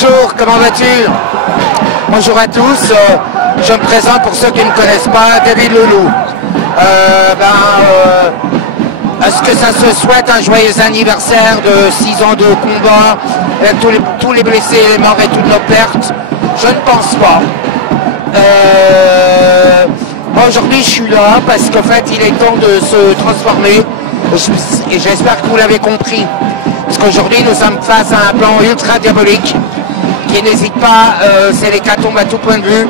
bonjour, comment vas-tu? Bonjour à tous, je me présente pour ceux qui ne me connaissent pas, David Loulou. Est-ce que ça se souhaite un joyeux anniversaire de 6 ans de combat, avec tous les blessés, les morts et toutes nos pertes? Je ne pense pas. Aujourd'hui je suis là parce qu'en fait il est temps de se transformer et j'espère que vous l'avez compris. Parce qu'aujourd'hui nous sommes face à un plan ultra diabolique qui n'hésite pas, c'est l'hécatombe à tout point de vue,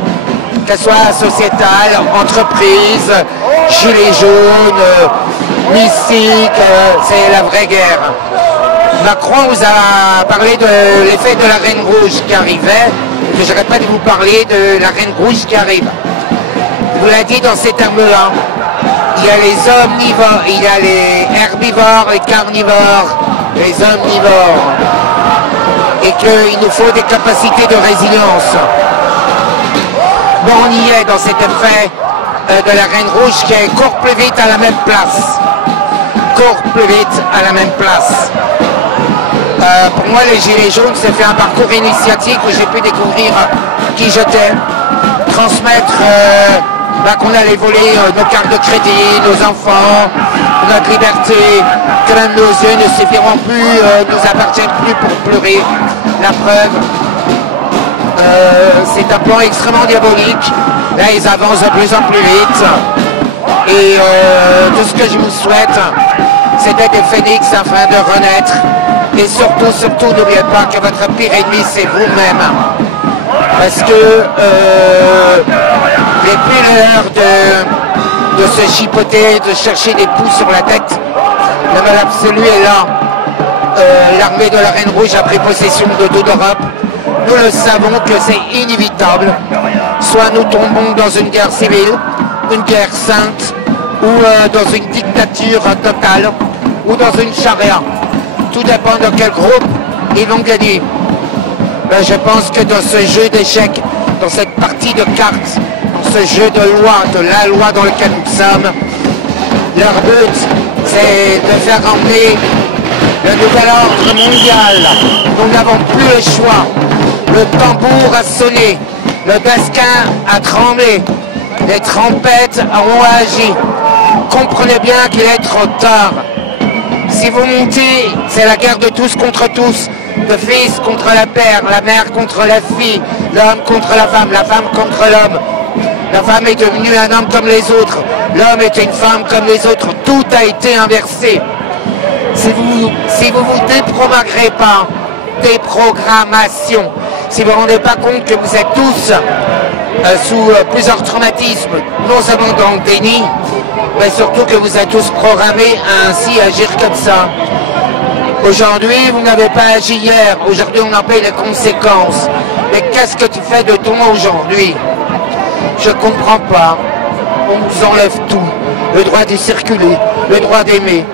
qu'elle soit sociétale, entreprise, gilets jaunes, mystique, c'est la vraie guerre. Macron vous a parlé de l'effet de la Reine Rouge qui arrivait, et que j'arrête pas de vous parler de la Reine Rouge qui arrive. Vous l'a dit dans ces termes-là, il y a les omnivores, il y a les herbivores, les carnivores, les omnivores, et qu'il nous faut des capacités de résilience. Bon, on y est dans cet effet de la Reine Rouge qui court plus vite à la même place. Court plus vite à la même place. Pour moi, les Gilets jaunes, c'est fait un parcours initiatique où j'ai pu découvrir qui j'étais, transmettre qu'on allait voler nos cartes de crédit, nos enfants, notre liberté, que même nos yeux ne suffiront plus, nous appartiennent plus pour pleurer. La preuve, c'est un plan extrêmement diabolique. Là, ils avancent de plus en plus vite. Et tout ce que je vous souhaite, c'est d'être des phénix afin de renaître. Et surtout, n'oubliez pas que votre pire ennemi, c'est vous-même. Parce que il n'est plus l'heure de se chipoter, de chercher des coups sur la tête. Le mal absolu est là. L'armée de la Reine Rouge a pris possession de toute l'Europe. Nous le savons que c'est inévitable. Soit nous tombons dans une guerre civile, une guerre sainte, ou dans une dictature totale, ou dans une charia. Tout dépend de quel groupe ils vont gagner. Ben, je pense que dans ce jeu d'échecs, dans cette partie de cartes, dans ce jeu de loi, de la loi dans lequel nous sommes, leur but, c'est de faire emmener le nouvel ordre mondial. Nous n'avons plus le choix. Le tambour a sonné, le basquin a tremblé, les trompettes ont agi. Comprenez bien qu'il est trop tard. Si vous montez, c'est la guerre de tous contre tous, le fils contre la mère contre la fille, l'homme contre la femme contre l'homme. La femme est devenue un homme comme les autres, l'homme est une femme comme les autres, tout a été inversé. Si vous vous déprogrammerez pas, déprogrammation, si vous ne vous rendez pas compte que vous êtes tous sous plusieurs traumatismes, non seulement dans le déni, mais surtout que vous êtes tous programmés à ainsi agir comme ça. Aujourd'hui, vous n'avez pas agi hier, aujourd'hui on en paye les conséquences. Mais qu'est-ce que tu fais de ton aujourd'hui? Je comprends pas. On vous enlève tout. Le droit de circuler, le droit d'aimer,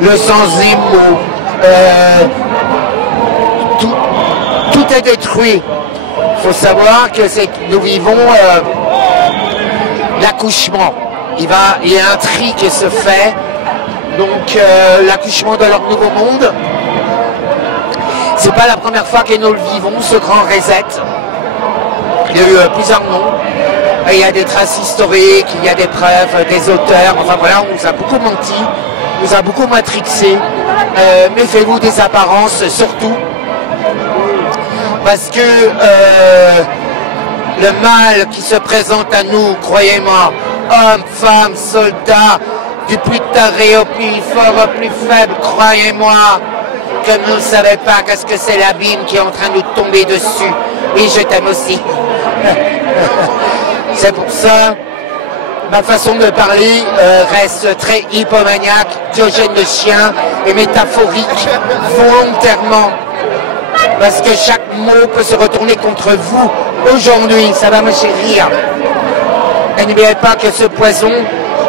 le sans des mots. Tout est détruit. Il faut savoir que nous vivons l'accouchement. Il y a un tri qui se fait. Donc l'accouchement de leur nouveau monde. C'est pas la première fois que nous le vivons, ce grand reset. Il y a eu plusieurs noms. Il y a des traces historiques, il y a des preuves, des auteurs. Enfin voilà, on nous a beaucoup menti, on nous a beaucoup matrixé. Méfiez-vous des apparences surtout. Parce que le mal qui se présente à nous, croyez-moi, hommes, femmes, soldats, du plus taré au plus fort, au plus faible, croyez-moi, que vous ne savez pas qu'est-ce que c'est l'abîme qui est en train de nous tomber dessus. Oui, je t'aime aussi. C'est pour ça, ma façon de parler reste très hypomaniaque, diogène de chien et métaphorique, volontairement. Parce que chaque mot peut se retourner contre vous. Aujourd'hui, ça va me faire rire. Et n'oubliez pas que ce poison,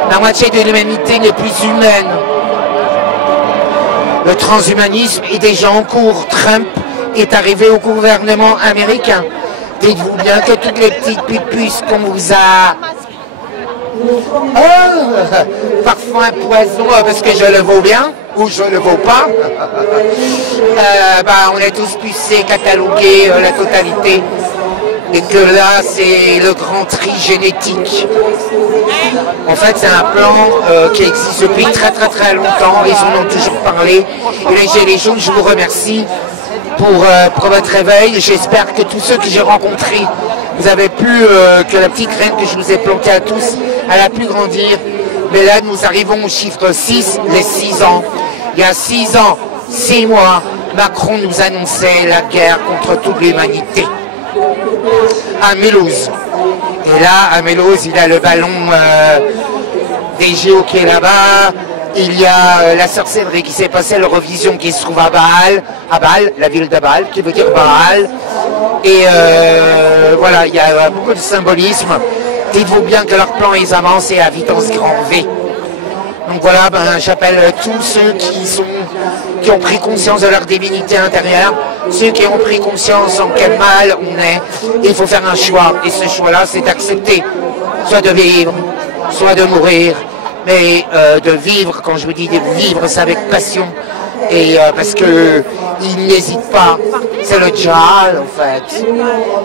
la moitié de l'humanité n'est plus humaine. Le transhumanisme est déjà en cours. Trump est arrivé au gouvernement américain. Dites-vous bien que toutes les petites puces qu'on vous a... Oh, parfois un poison parce que je le vaux bien. ou je ne vaux pas. On est tous pucés, catalogués, la totalité. Et que là, c'est le grand tri génétique. En fait, c'est un plan qui existe depuis très très très longtemps. Ils en ont toujours parlé. Et les Gilets jaunes, je vous remercie pour votre réveil. J'espère que tous ceux que j'ai rencontrés, vous avez pu, que la petite graine que je vous ai plantée à tous, elle a pu grandir. Mais là, nous arrivons au chiffre 6, les 6 ans. Il y a 6 ans, 6 mois, Macron nous annonçait la guerre contre toute l'humanité. À Mulhouse. Et là, à Mulhouse, il y a le ballon des JO qui est là-bas. Il y a la sorcellerie qui s'est passée, l'Eurovision qui se trouve à Bâle, la ville de Bâle, qui veut dire Bâle. Et voilà, il y a beaucoup de symbolisme. Dites-vous bien que leur plan, ils avancent et à vitesse grand V. Donc voilà, j'appelle tous ceux qui ont pris conscience de leur divinité intérieure, ceux qui ont pris conscience en quel mal on est. Il faut faire un choix, et ce choix-là, c'est d'accepter soit de vivre, soit de mourir, mais de vivre, quand je vous dis de vivre, c'est avec passion, et parce que il n'hésite pas, c'est le Djal en fait.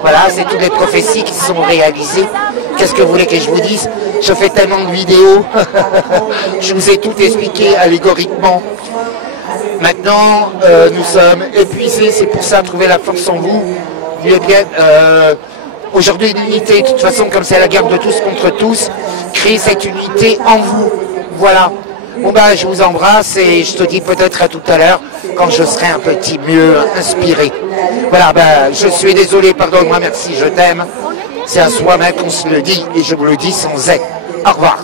Voilà, c'est toutes les prophéties qui sont réalisées. Qu'est-ce que vous voulez que je vous dise? Je fais tellement de vidéos, je vous ai tout expliqué allégoriquement. Maintenant, nous sommes épuisés, c'est pour ça, trouver la force en vous. Aujourd'hui, l'unité, de toute façon, comme c'est la guerre de tous contre tous, créez cette unité en vous. Voilà. Bon je vous embrasse et je te dis peut-être à tout à l'heure quand je serai un petit mieux inspiré. Voilà, je suis désolé, pardonne-moi, merci, je t'aime. C'est à soi-même qu'on se le dit et je vous le dis sans aide. Au revoir.